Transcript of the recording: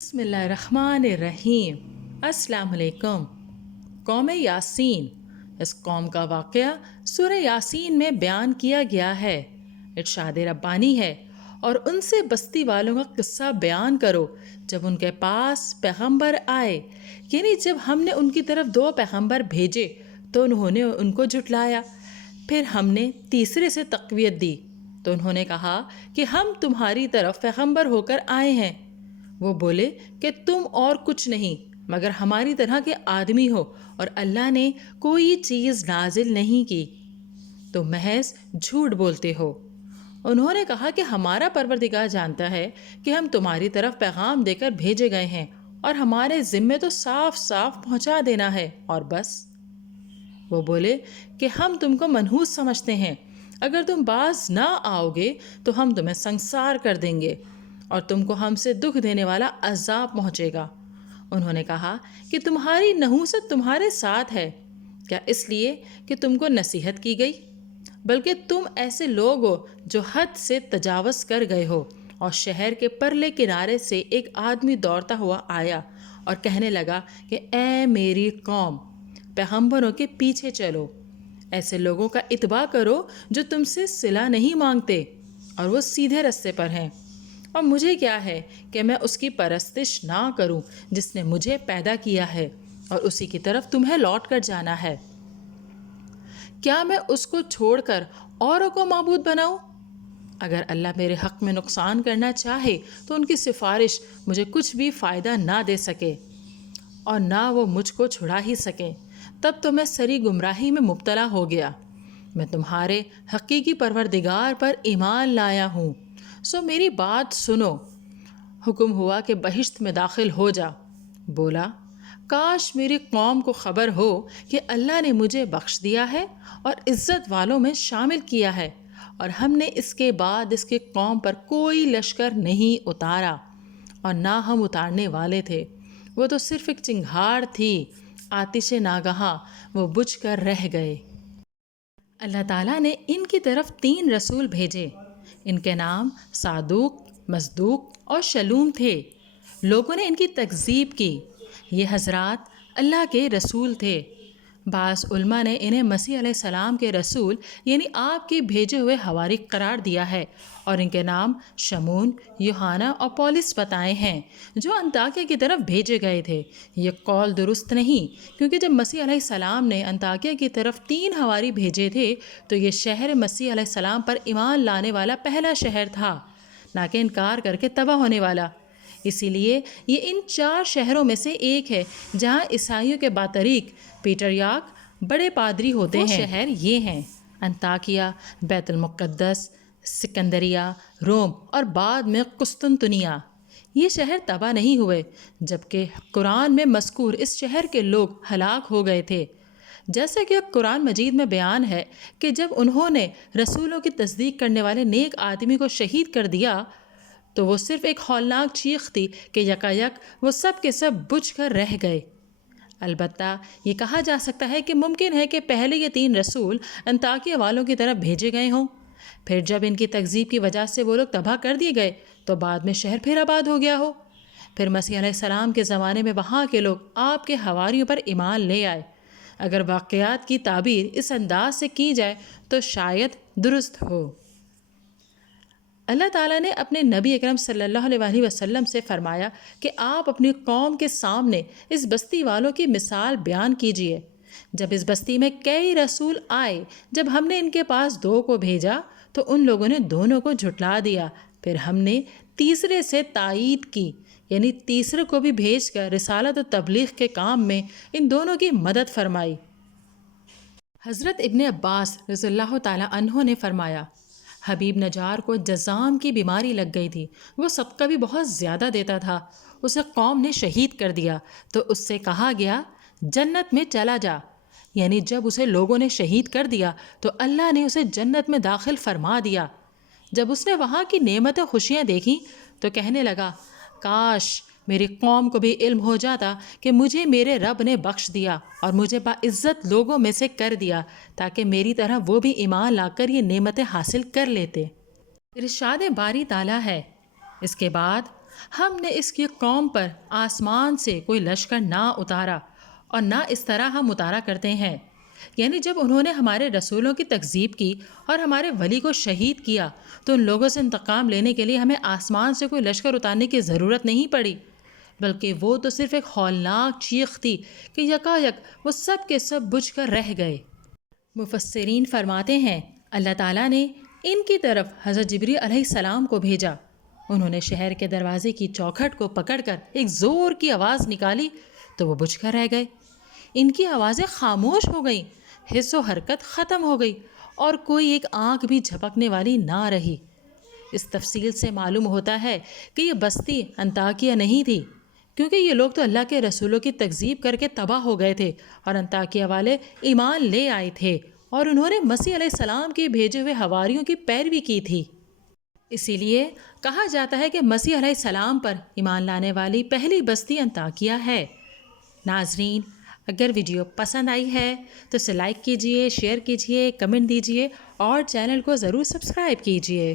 بسم اللہ الرحمن الرحیم۔ السلام علیکم۔ قوم یاسین، اس قوم کا واقعہ سورہ یاسین میں بیان کیا گیا ہے۔ ارشاد ربانی ہے، اور ان سے بستی والوں کا قصہ بیان کرو جب ان کے پاس پیغمبر آئے، یعنی جب ہم نے ان کی طرف 2 پیغمبر بھیجے تو انہوں نے ان کو جھٹلایا، پھر ہم نے تیسرے سے تقویت دی تو انہوں نے کہا کہ ہم تمہاری طرف پیغمبر ہو کر آئے ہیں۔ وہ بولے کہ تم اور کچھ نہیں مگر ہماری طرح کے آدمی ہو، اور اللہ نے کوئی چیز نازل نہیں کی، تو محض جھوٹ بولتے ہو۔ انہوں نے کہا کہ ہمارا پروردگار جانتا ہے کہ ہم تمہاری طرف پیغام دے کر بھیجے گئے ہیں، اور ہمارے ذمے تو صاف صاف پہنچا دینا ہے اور بس۔ وہ بولے کہ ہم تم کو منحوس سمجھتے ہیں، اگر تم باز نہ آؤ گے تو ہم تمہیں سنسار کر دیں گے، اور تم کو ہم سے دکھ دینے والا عذاب پہنچے گا۔ انہوں نے کہا کہ تمہاری نحوست تمہارے ساتھ ہے، کیا اس لیے کہ تم کو نصیحت کی گئی؟ بلکہ تم ایسے لوگ ہو جو حد سے تجاوز کر گئے ہو۔ اور شہر کے پرلے کنارے سے ایک آدمی دوڑتا ہوا آیا اور کہنے لگا کہ اے میری قوم، پیغمبروں کے پیچھے چلو، ایسے لوگوں کا اتباع کرو جو تم سے صلہ نہیں مانگتے اور وہ سیدھے رستے پر ہیں، اور مجھے کیا ہے کہ میں اس کی پرستش نہ کروں جس نے مجھے پیدا کیا ہے، اور اسی کی طرف تمہیں لوٹ کر جانا ہے۔ کیا میں اس کو چھوڑ کر اوروں کو معبود بناؤں؟ اگر اللہ میرے حق میں نقصان کرنا چاہے تو ان کی سفارش مجھے کچھ بھی فائدہ نہ دے سکے، اور نہ وہ مجھ کو چھڑا ہی سکے، تب تو میں سری گمراہی میں مبتلا ہو گیا۔ میں تمہارے حقیقی پروردگار پر ایمان لایا ہوں، سو میری بات سنو۔ حکم ہوا کہ بہشت میں داخل ہو جا۔ بولا، کاش میری قوم کو خبر ہو کہ اللہ نے مجھے بخش دیا ہے اور عزت والوں میں شامل کیا ہے، اور ہم نے اس کے بعد اس کی قوم پر کوئی لشکر نہیں اتارا، اور نہ ہم اتارنے والے تھے۔ وہ تو صرف ایک چنگھاڑ تھی، آتش ناگہاں وہ بجھ کر رہ گئے۔ اللہ تعالیٰ نے ان کی طرف 3 رسول بھیجے، ان کے نام صادوق، مصدوق اور شلوم تھے۔ لوگوں نے ان کی تکذیب کی۔ یہ حضرات اللہ کے رسول تھے۔ بعض علماء نے انہیں مسیح علیہ السلام کے رسول یعنی آپ کے بھیجے ہوئے حواری قرار دیا ہے، اور ان کے نام شمون، یوحنا اور پولس بتائے ہیں، جو انطاکیہ کی طرف بھیجے گئے تھے۔ یہ قول درست نہیں، کیونکہ جب مسیح علیہ السلام نے انطاکیہ کی طرف 3 حواری بھیجے تھے تو یہ شہر مسیح علیہ السلام پر ایمان لانے والا پہلا شہر تھا، نہ کہ انکار کر کے تباہ ہونے والا۔ اسی لیے یہ ان 4 شہروں میں سے ایک ہے جہاں عیسائیوں کے باطریق پیٹریاک بڑے پادری ہوتے ہیں۔ وہ شہر یہ ہیں: انطاکیہ، بیت المقدس، سکندریہ، روم اور بعد میں قسطنطنیہ۔ یہ شہر تباہ نہیں ہوئے، جبکہ قرآن میں مذکور اس شہر کے لوگ ہلاک ہو گئے تھے۔ جیسا کہ قرآن مجید میں بیان ہے کہ جب انہوں نے رسولوں کی تصدیق کرنے والے نیک آدمی کو شہید کر دیا تو وہ صرف ایک ہولناک چیخ تھی کہ یکایک وہ سب کے سب بجھ کر رہ گئے۔ البتہ یہ کہا جا سکتا ہے کہ ممکن ہے کہ پہلے یہ 3 رسول انطاکیہ والوں کی طرف بھیجے گئے ہوں، پھر جب ان کی تکذیب کی وجہ سے وہ لوگ تباہ کر دیے گئے تو بعد میں شہر پھر آباد ہو گیا ہو۔ پھر مسیح علیہ السلام کے زمانے میں وہاں کے لوگ آپ کے حواریوں پر ایمان لے آئے۔ اگر واقعات کی تعبیر اس انداز سے کی جائے تو شاید درست ہو۔ اللہ تعالیٰ نے اپنے نبی اکرم صلی اللہ علیہ وسلم سے فرمایا کہ آپ اپنی قوم کے سامنے اس بستی والوں کی مثال بیان کیجیے۔ جب اس بستی میں کئی رسول آئے، جب ہم نے ان کے پاس 2 کو بھیجا تو ان لوگوں نے دونوں کو جھٹلا دیا، پھر ہم نے تیسرے سے تائید کی، یعنی تیسرے کو بھی بھیج کر رسالت و تبلیغ کے کام میں ان دونوں کی مدد فرمائی۔ حضرت ابن عباس رضی اللہ تعالیٰ عنہ نے فرمایا، حبیب نجار کو جذام کی بیماری لگ گئی تھی، وہ صدقہ بھی بہت زیادہ دیتا تھا، اسے قوم نے شہید کر دیا تو اس سے کہا گیا جنت میں چلا جا، یعنی جب اسے لوگوں نے شہید کر دیا تو اللہ نے اسے جنت میں داخل فرما دیا۔ جب اس نے وہاں کی نعمتیں خوشیاں دیکھیں تو کہنے لگا، کاش میری قوم کو بھی علم ہو جاتا کہ مجھے میرے رب نے بخش دیا اور مجھے باعزت لوگوں میں سے کر دیا، تاکہ میری طرح وہ بھی ایمان لا کر یہ نعمتیں حاصل کر لیتے۔ ارشاد باری تعالیٰ ہے، اس کے بعد ہم نے اس کی قوم پر آسمان سے کوئی لشکر نہ اتارا اور نہ اس طرح ہم اتارا کرتے ہیں، یعنی جب انہوں نے ہمارے رسولوں کی تکذیب کی اور ہمارے ولی کو شہید کیا تو ان لوگوں سے انتقام لینے کے لیے ہمیں آسمان سے کوئی لشکر اتارنے کی ضرورت نہیں پڑی، بلکہ وہ تو صرف ایک ہولناک چیخ تھی کہ یکایک وہ سب کے سب بجھ کر رہ گئے۔ مفسرین فرماتے ہیں اللہ تعالیٰ نے ان کی طرف حضرت جبریل علیہ السلام کو بھیجا۔ انہوں نے شہر کے دروازے کی چوکھٹ کو پکڑ کر ایک زور کی آواز نکالی تو وہ بجھ کر رہ گئے۔ ان کی آوازیں خاموش ہو گئیں، حس و حرکت ختم ہو گئی اور کوئی ایک آنکھ بھی جھپکنے والی نہ رہی۔ اس تفصیل سے معلوم ہوتا ہے کہ یہ بستی انطاکیہ نہیں تھی، کیونکہ یہ لوگ تو اللہ کے رسولوں کی تکذیب کر کے تباہ ہو گئے تھے اور انطاکیہ والے ایمان لے آئے تھے اور انہوں نے مسیح علیہ السلام کے بھیجے ہوئے حواریوں کی پیروی کی تھی۔ اسی لیے کہا جاتا ہے کہ مسیح علیہ السلام پر ایمان لانے والی پہلی بستی انطاکیہ ہے۔ ناظرین، اگر ویڈیو پسند آئی ہے تو اسے لائک کیجئے، شیئر کیجئے، کمنٹ دیجئے اور چینل کو ضرور سبسکرائب کیجئے۔